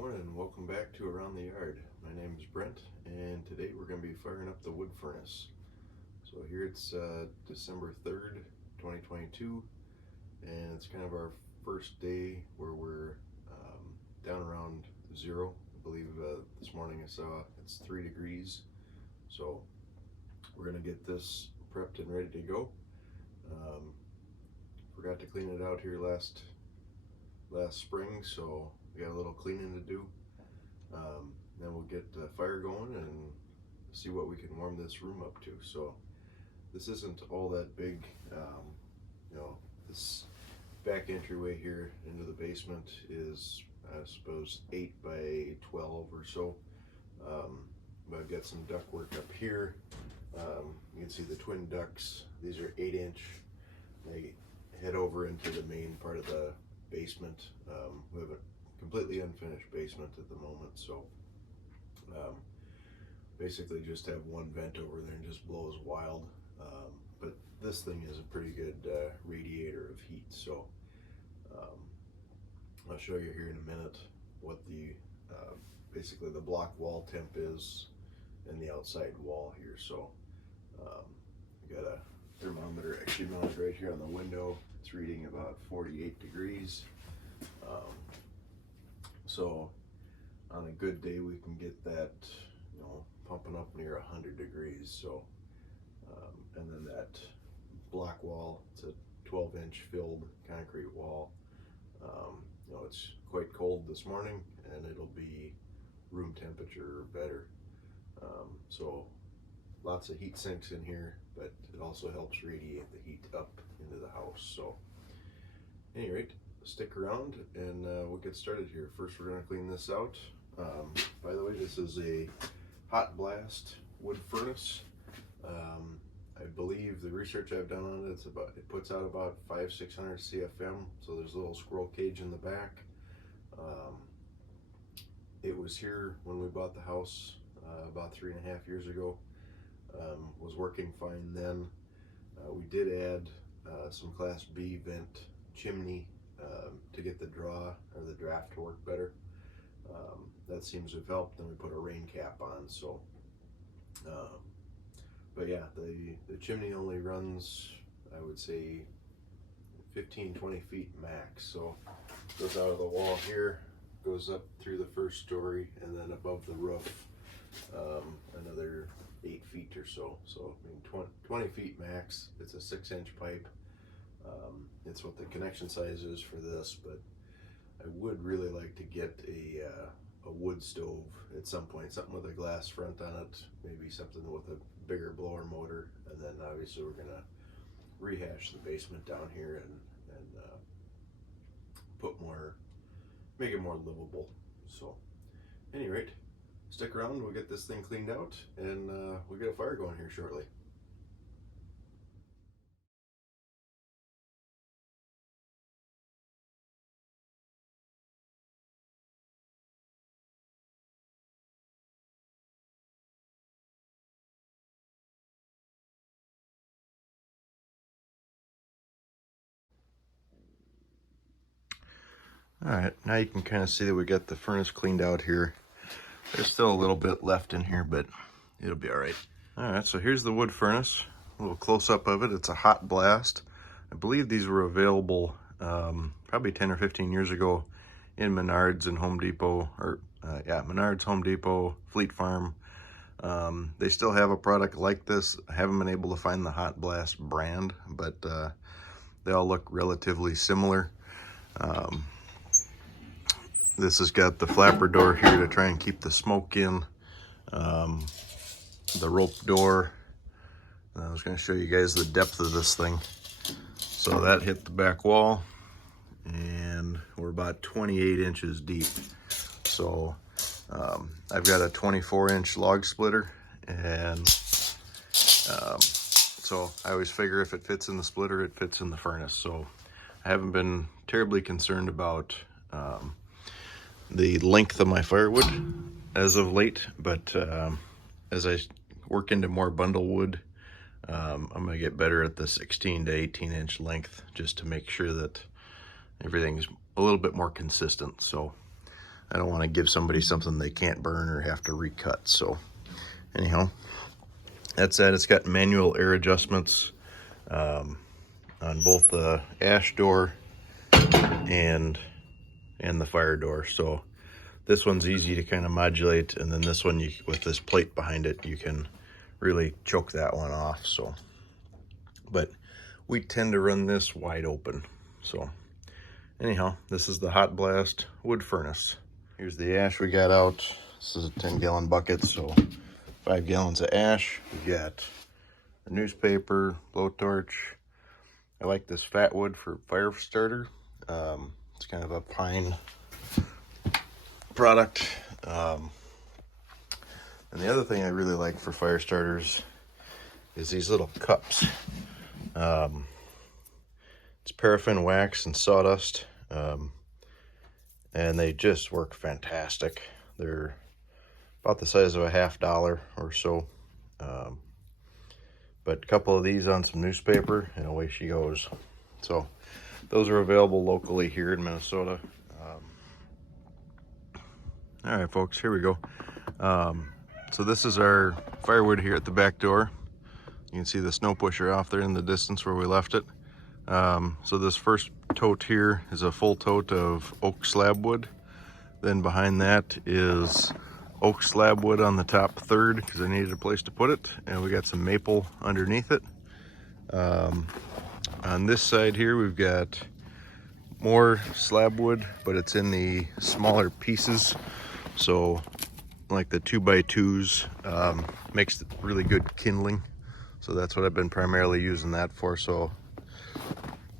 morning and welcome back to Around the Yard. My name is Brent and today we're going to be firing up the wood furnace. So here it's December 3rd, 2022, and it's kind of our first day where we're down around zero. I believe this morning I saw it's 3 degrees. So we're going to get this prepped and ready to go. Forgot to clean it out here last spring, so we got a little cleaning to do. Then we'll get the fire going and see what we can warm this room up to. So this isn't all that big. This back entryway here into the basement is, I suppose, 8 by 12 or so. But I've got some duct work up here. You can see the twin ducts. These are 8-inch. They head over into the main part of the basement. We have a completely unfinished basement at the moment, so basically just have one vent over there and just blows wild. But this thing is a pretty good radiator of heat, so I'll show you here in a minute what the basically the block wall temp is and the outside wall here. So I got a thermometer actually mounted right here on the window. It's reading about 48 degrees. So on a good day we can get that, pumping up near 100 degrees. So and then that block wall, it's a 12-inch filled concrete wall. It's quite cold this morning and it'll be room temperature or better. So lots of heat sinks in here, but it also helps radiate the heat up into the house. So at any rate, stick around and we'll get started here. First we're going to clean this out. By the way, this is a Hotblast wood furnace. I believe the research I've done on it, it puts out about 500-600 CFM, so there's a little squirrel cage in the back. It was here when we bought the house about 3.5 years ago. Was working fine then. We did add some Class B vent chimney to get the draw or the draft to work better. That seems to have helped. Then we put a rain cap on. So, but yeah, the chimney only runs, I would say, 15-20 feet max. So goes out of the wall here, goes up through the first story, and then above the roof another 8 feet or so. So I mean 20 feet max. It's a 6-inch pipe. It's what the connection size is for this, but I would really like to get a wood stove at some point, something with a glass front on it, maybe something with a bigger blower motor, and then obviously we're gonna rehash the basement down here and make it more livable. So at any rate, stick around, we'll get this thing cleaned out and we'll get a fire going here shortly. All right, now you can kind of see that we got the furnace cleaned out here. There's still a little bit left in here, but it'll be all right. All right, so here's the wood furnace. A little close-up of it. It's a Hotblast. I believe these were available probably 10 or 15 years ago in Menards and Home Depot, Menards, Home Depot, Fleet Farm. They still have a product like this. I haven't been able to find the Hotblast brand, but they all look relatively similar. This has got the flapper door here to try and keep the smoke in. The rope door. I was going to show you guys the depth of this thing. So that hit the back wall and we're about 28 inches deep. So I've got a 24-inch log splitter, and so I always figure if it fits in the splitter, it fits in the furnace. So I haven't been terribly concerned about the length of my firewood as of late, but as I work into more bundle wood, I'm going to get better at the 16 to 18 inch length just to make sure that everything's a little bit more consistent. So I don't want to give somebody something they can't burn or have to recut. So anyhow, that's that. It's got manual air adjustments on both the ash door and the fire door. So this one's easy to kind of modulate, and then this one, with this plate behind it, you can really choke that one off. So, but we tend to run this wide open. So anyhow, this is the Hotblast wood furnace. Here's the ash we got out. This is a 10-gallon bucket, so 5 gallons of ash. We got a newspaper, blowtorch. I like this fat wood for fire starter. It's kind of a pine product. And the other thing I really like for fire starters is these little cups. It's paraffin wax and sawdust, and they just work fantastic. They're about the size of a $50 or so, but a couple of these on some newspaper and away she goes. So those are available locally here in Minnesota. All right, folks, here we go. So this is our firewood here at the back door. You can see the snow pusher off there in the distance where we left it. So this first tote here is a full tote of oak slab wood. Then behind that is oak slab wood on the top third, because I needed a place to put it. And we got some maple underneath it. On this side here, we've got more slab wood, but it's in the smaller pieces. So like the 2x2s makes really good kindling. So that's what I've been primarily using that for. So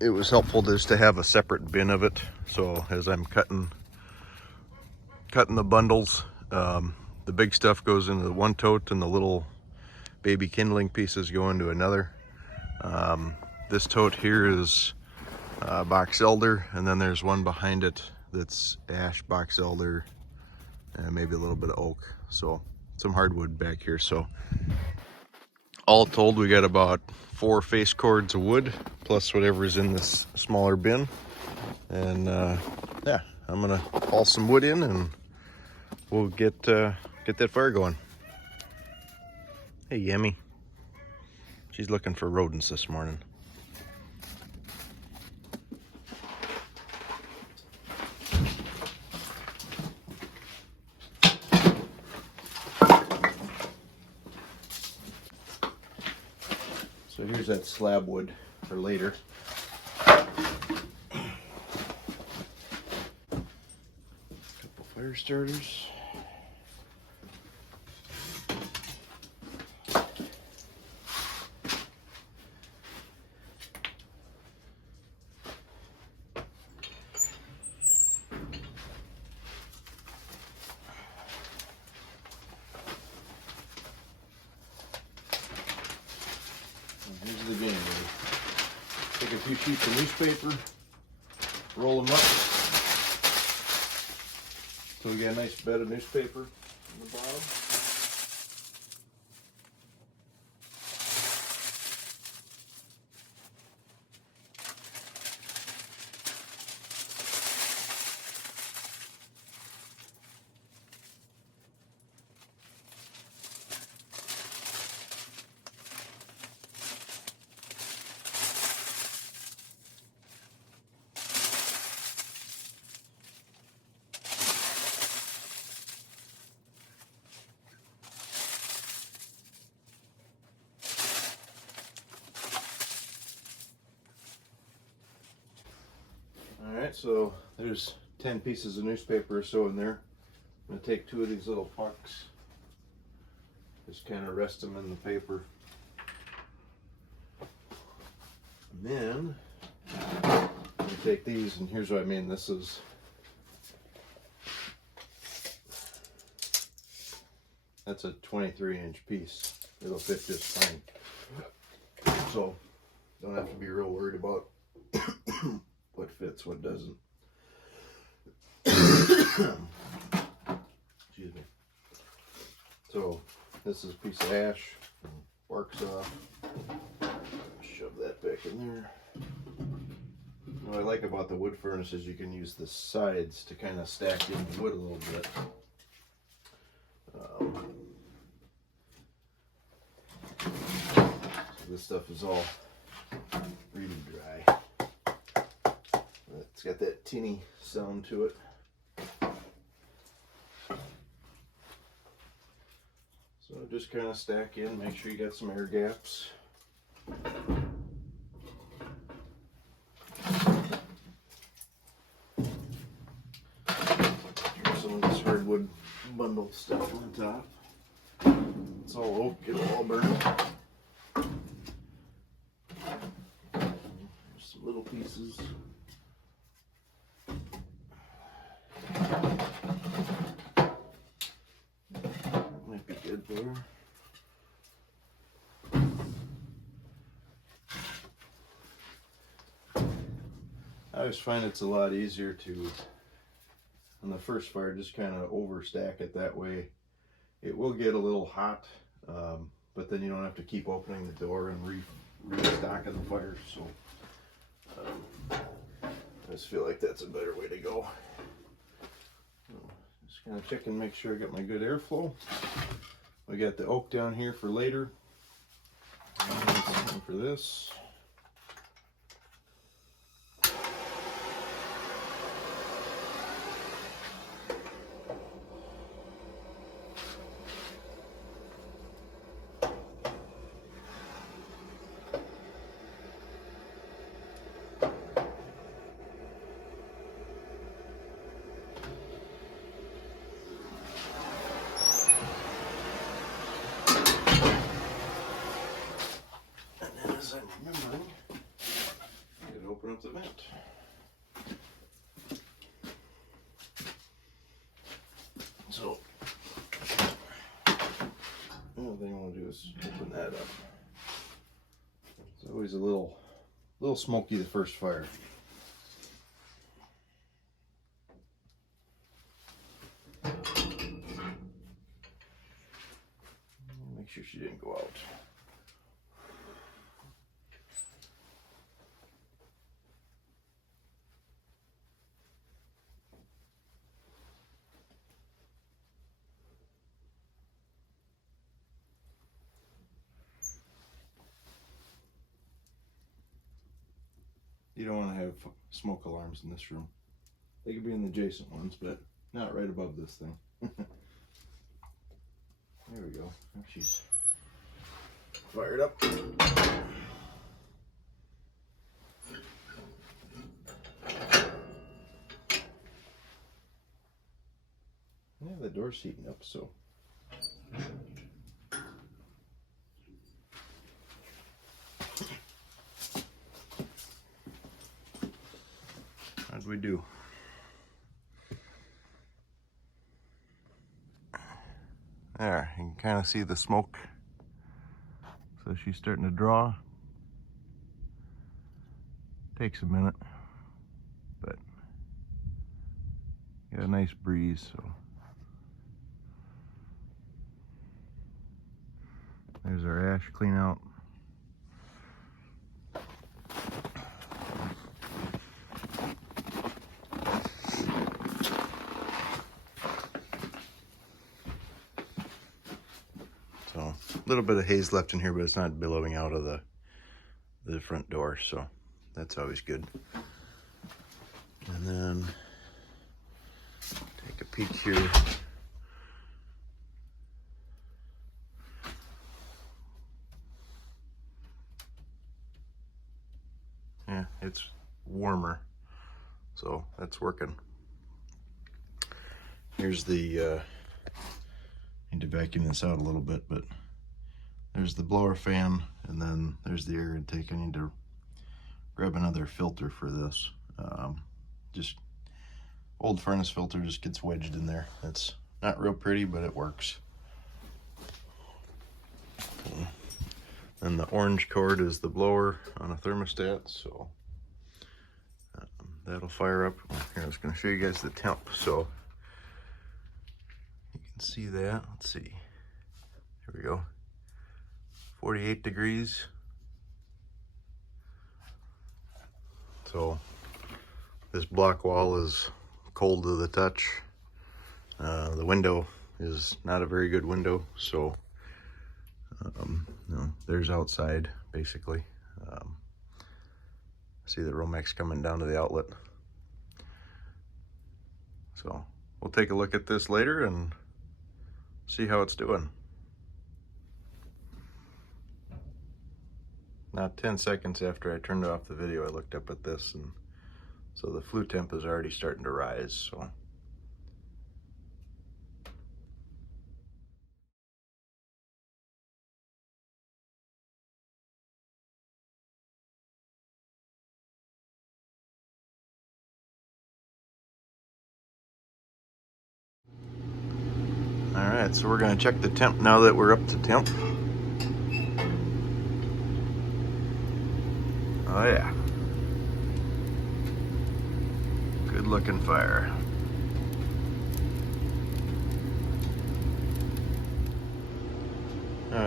it was helpful just to have a separate bin of it. So as I'm cutting the bundles, the big stuff goes into the one tote and the little baby kindling pieces go into another. This tote here is box elder, and then there's one behind it that's ash, box elder, and maybe a little bit of oak. So some hardwood back here. So all told, we got about 4 face cords of wood plus whatever's in this smaller bin. And yeah, I'm gonna haul some wood in and we'll get that fire going. Hey, Yemi. She's looking for rodents this morning. So here's that slab wood for later. Couple fire starters. Here's the game. Take a few sheets of newspaper, roll them up so we got a nice bed of newspaper on the bottom. Alright, so there's 10 pieces of newspaper or so in there. I'm going to take 2 of these little pucks, just kind of rest them in the paper. And then I'm going to take these, and here's what I mean. This is that's a 23-inch piece. It'll fit just fine. So don't have to be real worried about what fits, what doesn't. Excuse me. So this is a piece of ash, bark's off. Shove that back in there. What I like about the wood furnace is you can use the sides to kind of stack in the wood a little bit. So this stuff is all really dry. It's got that tinny sound to it. So just kind of stack in, make sure you got some air gaps. Some of this hardwood bundled stuff on top. It's all oak, it'll all burn. There's some little pieces. Might be good there. I always find it's a lot easier to, on the first fire, just kind of overstack it that way. It will get a little hot, but then you don't have to keep opening the door and restocking the fire. So I just feel like that's a better way to go. Just kind of check and make sure I got my good airflow. We got the oak down here for later. And for this. As I'm remembering, I gotta open up the vent. So, the other thing I want to do is open that up. It's always a little smoky the first fire. Make sure she didn't go out. You don't want to have smoke alarms in this room. They could be in the adjacent ones, but not right above this thing. There we go. She's fired up. Yeah, the door's heating up, so. How'd we do? There, you can kind of see the smoke. So she's starting to draw. Takes a minute, but got a nice breeze, so. There's our ash clean out. So a little bit of haze left in here, but it's not billowing out of the front door, so that's always good. And then take a peek here. Yeah, it's warmer, so that's working. Here's the, need to vacuum this out a little bit, but there's the blower fan, and then there's the air intake. I need to grab another filter for this. Just old furnace filter just gets wedged in there. It's not real pretty, but it works. And the orange cord is the blower on a thermostat, so that'll fire up. Here, I was going to show you guys the temp, so you can see that. Let's see. Here we go. 48 degrees. So This block wall is cold to the touch. The window is not a very good window, so you know, there's outside basically. See the Romex coming down to the outlet. So we'll take a look at this later and see how it's doing. Now 10 seconds after I turned off the video, I looked up at this, and so the flue temp is already starting to rise. So all right, so we're going to check the temp now that we're up to temp. Oh yeah, good looking fire.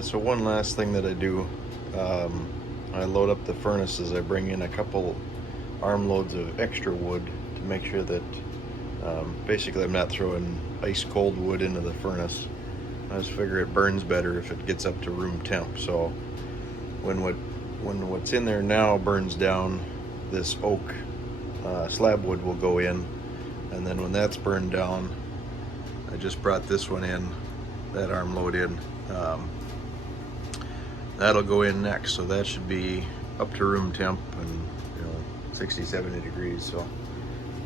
So one last thing that I do, I load up the furnaces. I bring in a couple armloads of extra wood to make sure that basically I'm not throwing ice cold wood into the furnace. I just figure it burns better if it gets up to room temp. So when what's in there now burns down, this oak slab wood will go in, and then when that's burned down, I just brought this one in, that armload in. That'll go in next, so that should be up to room temp and, you know, 60, 70 degrees. So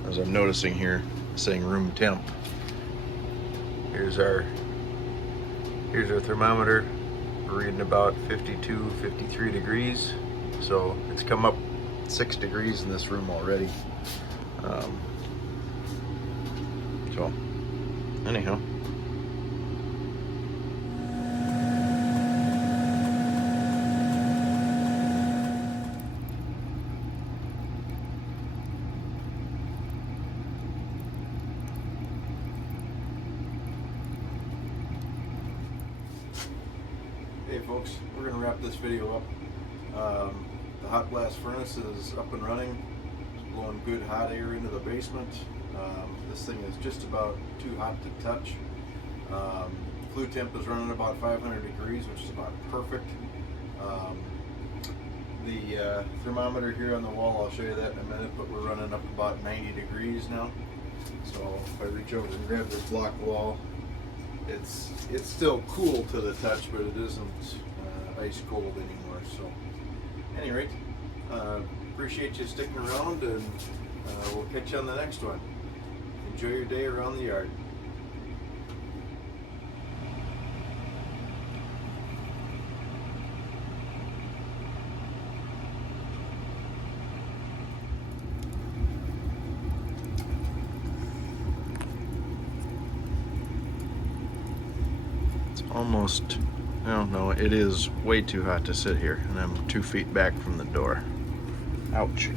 as I'm noticing here, saying room temp, here's our thermometer. We're reading about 52, 53 degrees. So it's come up 6 degrees in this room already. So anyhow. Hey folks, we're going to wrap this video up. The Hotblast furnace is up and running. It's blowing good hot air into the basement. This thing is just about too hot to touch. Flue temp is running about 500 degrees, which is about perfect. The thermometer here on the wall, I'll show you that in a minute, but we're running up about 90 degrees now. So if I reach over and grab this block wall, it's still cool to the touch, but it isn't ice cold anymore. So at any rate, appreciate you sticking around, and we'll catch you on the next one. Enjoy your day around the yard. Almost, I don't know, it is way too hot to sit here, and I'm 2 feet back from the door. Ouch.